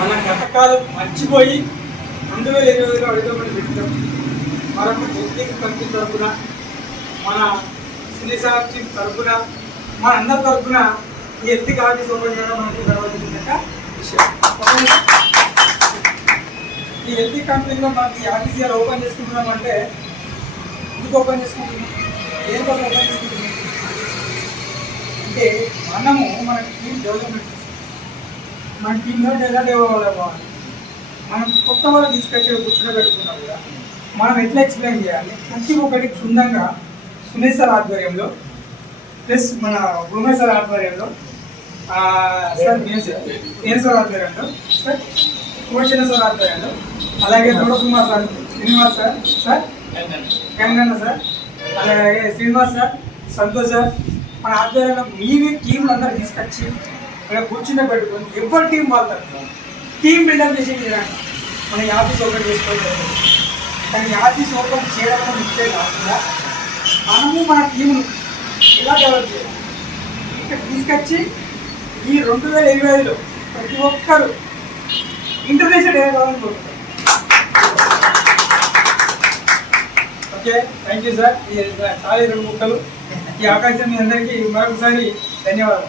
మన గతకాలం మర్చిపోయి 2020లో అడుగుమని పెట్టాం. మరొక ఎత్తికి కంపెనీ తరఫున, మన సినిసార్ టీం తరఫున, మన అందరి తరఫున ఈ ఎత్తికి ఆఫీస్ ఓపెన్ చేయడం మనకి గర్వపడుతున్న విషయం. ఈ ఎత్తి కంపెనీలో మనకి ఆఫీస్ ఇలా ఓపెన్ చేసుకుంటున్నామంటే ఎందుకు ఓపెన్ చేసుకుంటున్నాం, దేనికోసం ఓపెన్ చేసుకుంటున్నాం అంటే మనము మన టీం డెవలప్మెంట్, మన టీంలో ఎలా డెవలప్ అవ్వాలి, మనం కొత్త వాళ్ళు తీసుకొచ్చి కూర్చోబెట్టుకున్నాం కదా, మనం ఎట్లా ఎక్స్ప్లెయిన్ చేయాలి ప్రతి ఒక్కటి క్షుణ్ణంగా సునీల్ సార్ ఆధ్వర్యంలో ప్లస్ మన భూమే సార్ ఆధ్వర్యంలో సార్ నేను సార్ ఆధ్వర్యంలో సార్ కోచన సార్ ఆధ్వర్యంలో అలాగే తోడకుమార్ sir, Srinivas sir, sir Ganganna sir, అలాగే శ్రీనివాస్ సార్, సంతోష్ సార్, మన ఆధ్వర్యంలో మీవి టీంలు అందరూ తీసుకొచ్చి ఇక్కడ కూర్చుని పెట్టుకొని ఎవరి టీం వాళ్ళు టీం బిల్డప్ చేసి మన ఆఫీస్ ఓపెన్ చేసుకోవాలి. కానీ ఆఫీస్ ఓపెన్ చేయడం ముఖ్యం కాకుండా మనము మన టీంను ఎలా డెవలప్ చేయాలి ఇక్కడ తీసుకొచ్చి ఈ 2025లో ప్రతి ఒక్కరు ఇంటర్నేషనల్ డే కావాలని కోరుకుంటారు. Okay, thank you sir. ఈ చాలా 2 ముక్కలు ఈ అవకాశం మీ అందరికీ మరొకసారి ధన్యవాదాలు.